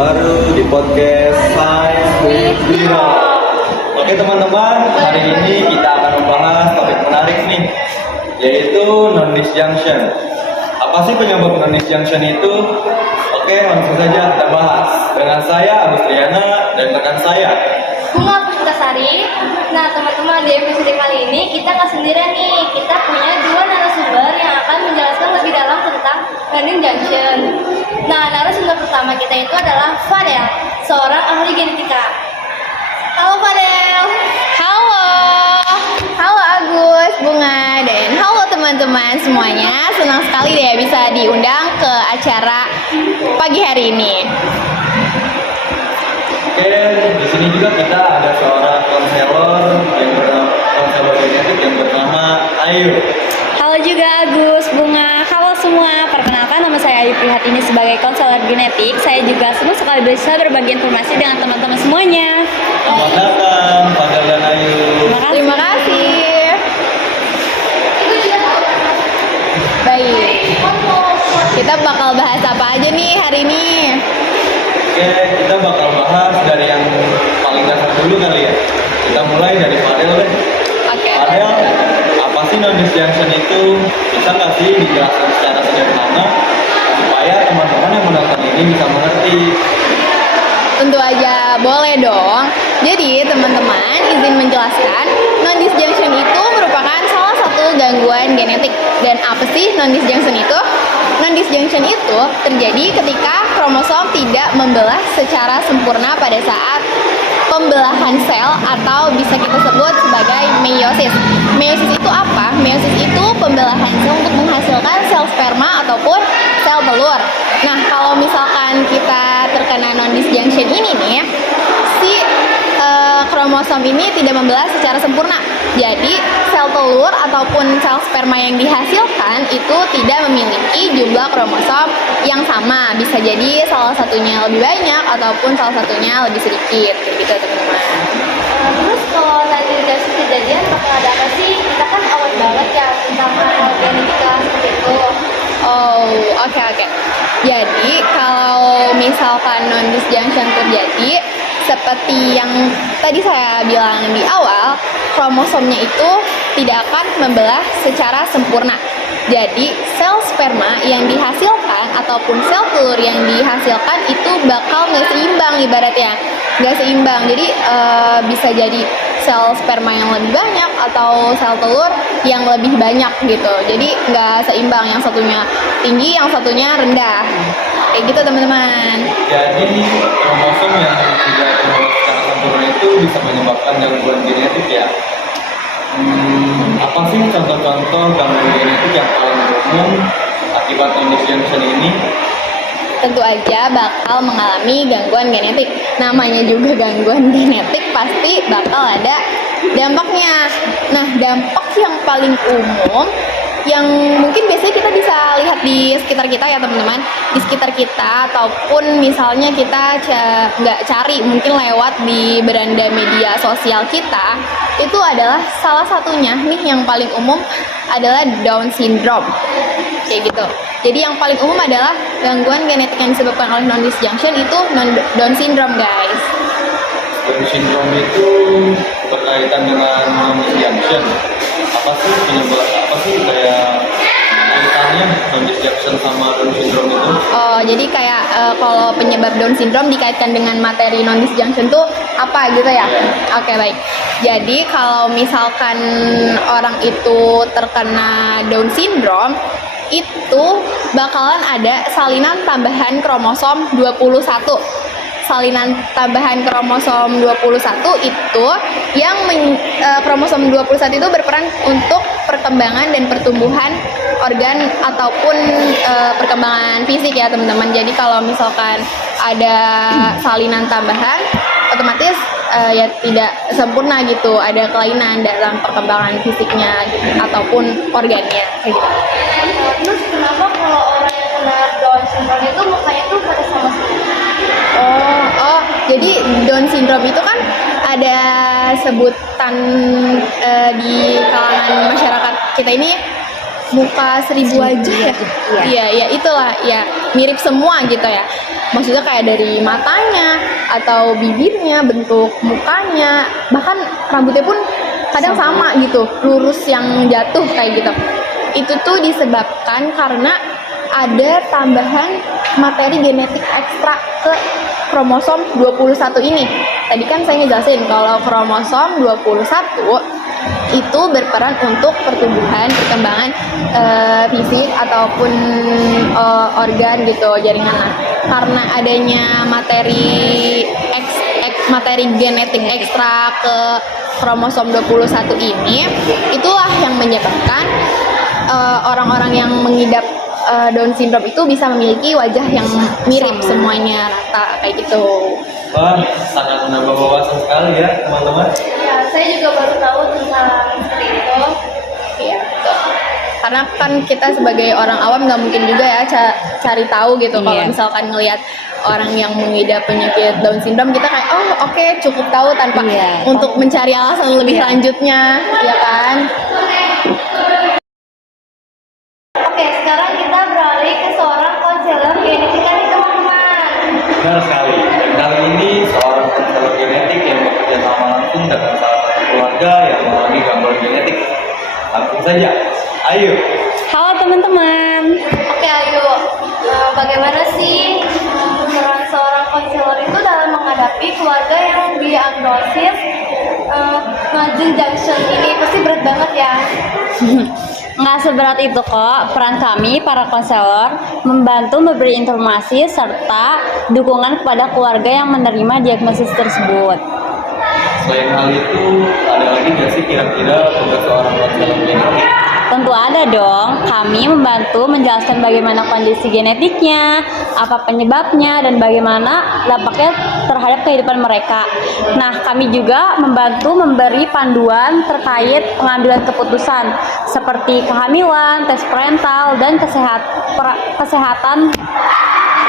baru di podcast Science with Biro. Oke teman-teman, hari ini kita akan membahas topik menarik nih, yaitu non-disjunction. Apa sih penyebab non-disjunction itu? Oke, langsung saja kita bahas dengan saya Agustriana dan rekan saya Bunga Puspitasari. Nah teman-teman, di episode kali ini kita nggak sendirian nih. Kita punya dua narasumber yang akan menjelaskan lebih dalam tentang non-disjunction. Nah, narasumber pertama kita itu adalah Fadel, seorang ahli genetika. Halo Fadel. Halo, halo Agus, Bunga, dan halo teman-teman semuanya. Senang sekali deh bisa diundang ke acara pagi hari ini. Oke, di sini juga kita ada seorang konselor genetik yang bernama Ayu. Halo juga Agus, Bunga. Halo semua, perkenalkan nama saya Ayu Prihatini sebagai konselor genetik. Saya juga senang sekali bisa berbagi informasi dengan teman-teman semuanya. Selamat datang, Fadel dan Ayu. Terima kasih. Baik, kita bakal bahas apa aja nih hari ini? Oke, kita bakal bahas dari yang paling dasar dulu kali ya. Kita mulai dari Fadel deh. Oke. Fadel, apa sih non-disjunction itu? Bisa nggak sih dijelaskan secara sederhana supaya teman-teman yang menonton ini bisa mengerti? Tentu aja boleh dong. Jadi teman-teman izin menjelaskan, non-disjunction itu merupakan salah satu gangguan genetik. Dan apa sih non-disjunction itu? Non-disjunction itu terjadi ketika kromosom tidak membelah secara sempurna pada saat pembelahan sel atau bisa kita sebut sebagai meiosis. Meiosis itu apa? Meiosis itu pembelahan sel untuk menghasilkan sel sperma ataupun sel telur. Nah, kalau misalkan kita terkena non-disjunction ini nih, si kromosom ini tidak membelah secara sempurna. Jadi, sel telur ataupun sel sperma yang dihasilkan itu tidak memiliki jumlah kromosom yang sama. Bisa jadi salah satunya lebih banyak ataupun salah satunya lebih sedikit. Kayak gitu, teman-teman. Terus kalau nanti dikasih kejadian bakal ada apa sih? Kita kan awal banget ya tentang hal genetika seperti itu. Oh, oke. Jadi, kalau misalkan non-disjunction terjadi, seperti yang tadi saya bilang di awal, kromosomnya itu tidak akan membelah secara sempurna. Jadi, sel sperma yang dihasilkan ataupun sel telur yang dihasilkan itu bakal nggak seimbang ibaratnya. Nggak seimbang, jadi bisa jadi sel sperma yang lebih banyak atau sel telur yang lebih banyak gitu. Jadi nggak seimbang, yang satunya tinggi, yang satunya rendah. Kayak gitu teman-teman. Jadi, kromosom yang tidak terbelah secara sempurna itu bisa menyebabkan gangguan genetik ya. Apa sih contoh-contoh gangguan genetik yang paling umum akibat non-disjunction ini? Tentu aja bakal mengalami gangguan genetik. Namanya juga gangguan genetik, pasti bakal ada dampaknya. Nah, dampak yang paling umum yang mungkin biasanya kita bisa lihat di sekitar kita ya teman-teman, di sekitar kita ataupun misalnya kita nggak cari, mungkin lewat di beranda media sosial kita, itu adalah salah satunya nih yang paling umum adalah Down syndrome kayak gitu. Jadi yang paling umum adalah gangguan genetik yang disebabkan oleh non-disjunction itu Down syndrome, guys. Down syndrome itu berkaitan dengan non-disjunction. Apa sih penyebab, apa sih kayak kaitannya non-disjunction sama Down syndrome itu? Oh, jadi kayak kalau penyebab Down syndrome dikaitkan dengan materi non-disjunction tuh apa gitu ya? Oke, baik. Jadi kalau misalkan orang itu terkena Down syndrome, itu bakalan ada salinan tambahan kromosom 21. Salinan tambahan kromosom 21 itu yang kromosom 21 itu berperan untuk perkembangan dan pertumbuhan organ ataupun perkembangan fisik ya teman-teman. Jadi kalau misalkan ada salinan tambahan, otomatis ya tidak sempurna gitu, ada kelainan dalam perkembangan fisiknya gitu, ataupun organnya kayak gitu. Terus kenapa kalau orang yang kena Down syndrome itu mukanya tuh pada sama semua? Jadi Down syndrome itu kan ada sebutan di kalangan masyarakat kita ini muka seribu wajah ya. Iya, itulah ya, mirip semua gitu ya. Maksudnya kayak dari matanya atau bibirnya, bentuk mukanya, bahkan rambutnya pun kadang sama gitu, lurus yang jatuh kayak gitu. Itu tuh disebabkan karena ada tambahan materi genetik ekstra ke kromosom 21 ini. Tadi kan saya ngejelasin kalau kromosom 21 itu berperan untuk pertumbuhan, perkembangan fisik ataupun organ gitu, jaringan. Nah, karena adanya materi genetik ekstra ke kromosom 21 ini, itulah yang menyebabkan orang-orang yang mengidap Down syndrome itu bisa memiliki wajah yang mirip, semuanya rata kayak gitu. Wah, sangat menambah wawasan sekali ya teman-teman. Ya, saya juga baru tahu tentang seperti itu. Iya, betul. Karena kan kita sebagai orang awam nggak mungkin juga ya cari tahu gitu. Kalau misalkan ngelihat orang yang mengidap penyakit Down syndrome, kita kayak oke, cukup tahu tanpa untuk mencari alasan lebih lanjutnya, ya kan? Oke, sekarang kita beralih ke seorang konselor genetika nih teman-teman. Benar sekali. Dan kali ini seorang konselor genetik yang bekerja sama langsung dengan salah satu keluarga yang mengalami gangguan genetik. Langsung saja, ayo. Halo teman-teman. Oke, ayo. Bagaimana sih peran seorang konselor itu dalam menghadapi keluarga yang diagnosis Nonin Junction ini? Pasti berat banget ya. Nggak seberat itu kok. Peran kami, para konselor, membantu memberi informasi serta dukungan kepada keluarga yang menerima diagnosis tersebut. Selain hal itu, ada lagi nggak sih kira-kira tugas seorang konselor genetik? Tentu ada dong. Kami membantu menjelaskan bagaimana kondisi genetiknya, apa penyebabnya, dan bagaimana dampaknya terhadap kehidupan mereka. Nah, kami juga membantu memberi panduan terkait pengambilan keputusan seperti kehamilan, tes parental, dan kesehatan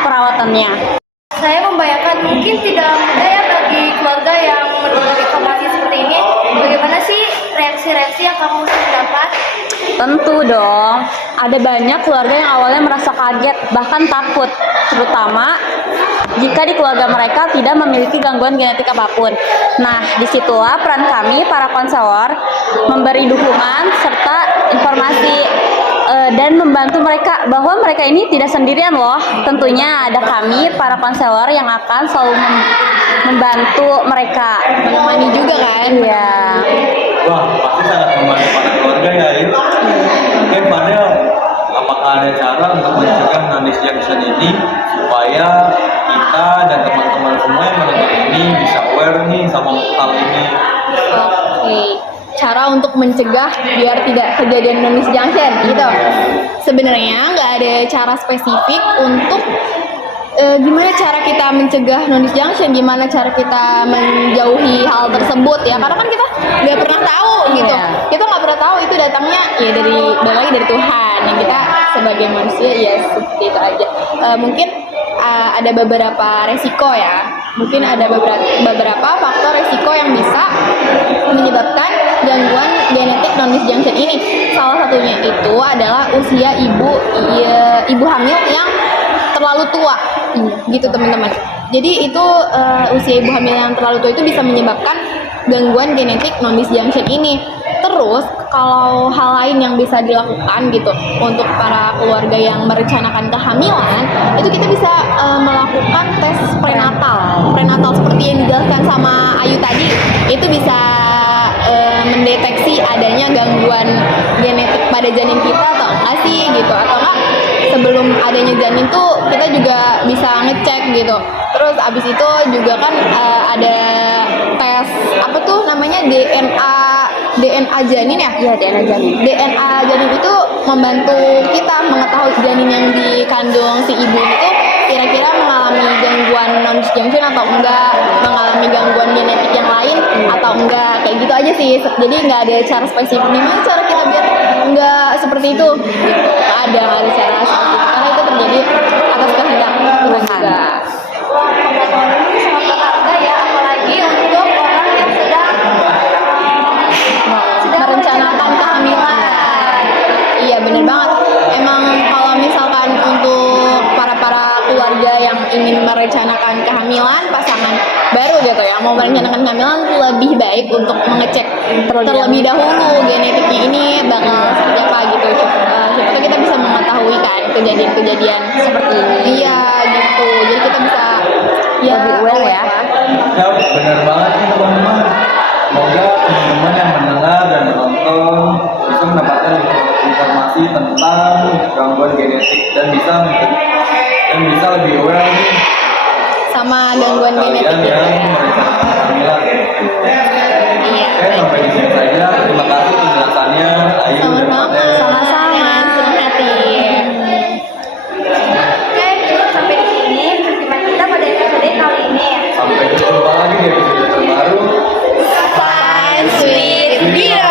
perawatannya. Saya membayangkan mungkin tidak mudah ya bagi keluarga yang mendengar informasi seperti ini. Bagaimana sih reaksi-reaksi yang kamu dapat? Tentu dong, ada banyak keluarga yang awalnya merasa kaget, bahkan takut, terutama jika di keluarga mereka tidak memiliki gangguan genetik apapun. Nah, disitulah peran kami, para konselor, memberi dukungan serta informasi dan membantu mereka bahwa mereka ini tidak sendirian loh. Tentunya ada kami, para konselor, yang akan selalu membantu mereka. Menemani juga kan? Iya. Wah, pasti sangat membantu para keluarga ya. Oke, Fadel, apakah ada cara untuk mencegah Nonin Junction ini supaya kita dan teman-teman semua yang mendengar ini bisa aware nih sama hal ini? Oke, cara untuk mencegah biar tidak kejadian Nonin Junction gitu. Sebenarnya nggak ada cara spesifik untuk gimana cara kita mencegah Nonin Junction, gimana cara kita menjauhi hal tersebut ya, karena kan kita nggak pernah tahu gitu. Kita nggak pernah tahu itu datangnya ya dari Tuhan, yang kita sebagai manusia ya seperti itu aja. Mungkin ada beberapa resiko ya, mungkin ada beberapa faktor resiko yang bisa menyebabkan gangguan genetik Nonin Junction ini. Salah satunya itu adalah usia ibu hamil yang terlalu tua, gitu teman-teman. Jadi itu usia ibu hamil yang terlalu tua itu bisa menyebabkan gangguan genetik Nonin Junction ini. Terus kalau hal lain yang bisa dilakukan gitu untuk para keluarga yang merencanakan kehamilan, itu kita bisa melakukan tes prenatal seperti yang dijelaskan sama Ayu tadi. Itu bisa mendeteksi adanya gangguan genetik pada janin kita atau enggak sih gitu, atau enggak sebelum adanya janin tuh kita juga bisa ngecek gitu. Terus abis itu juga kan ada tes apa tuh namanya DNA janin ya? Iya, DNA janin. DNA janin itu membantu kita mengetahui janin yang dikandung si ibu itu kira-kira mengalami gangguan Nonin Junction atau enggak, mengalami gangguan genetik yang lain atau enggak, kayak gitu aja sih. Jadi nggak ada cara spesifik gimana cara kita biar enggak seperti itu gitu. Ada cara spesifik karena itu terjadi atas kehendak Tuhan juga. Wah, pengetahuan ini sangat berharga ya, apalagi untuk orang yang sedang merencanakan kehamilan. Iya, bener banget. Emang kalau misalkan untuk para keluarga yang ingin merencanakan kehamilan, pasangan baru gitu ya, mau merencanakan kehamilan lebih baik untuk mengecek terlebih dahulu genetiknya ini bakal seperti apa gitu. Siapa tahu kita bisa mengetahui kan kejadian-kejadian seperti ini. Iya gitu. Jadi kita bisa ya Lebih aware ya. lah. Ya benar banget nih teman-teman. Semoga teman-teman yang mendengar dan menonton bisa mendapatkan informasi tentang gangguan genetik dan bisa lebih aware nih Sama gangguan genetik kalian gitu yang ya. merencanakan kehamilan. Iya. Oke, sampai di sini saja. Terima kasih penjelasannya Ayu dan Sama-sama. Fadel. Sama-sama. Senang hati. Oke, cukup sampai di sini pertemuan kita pada episode kali ini. Sampai jumpa lagi di episode terbaru. Science with Biro.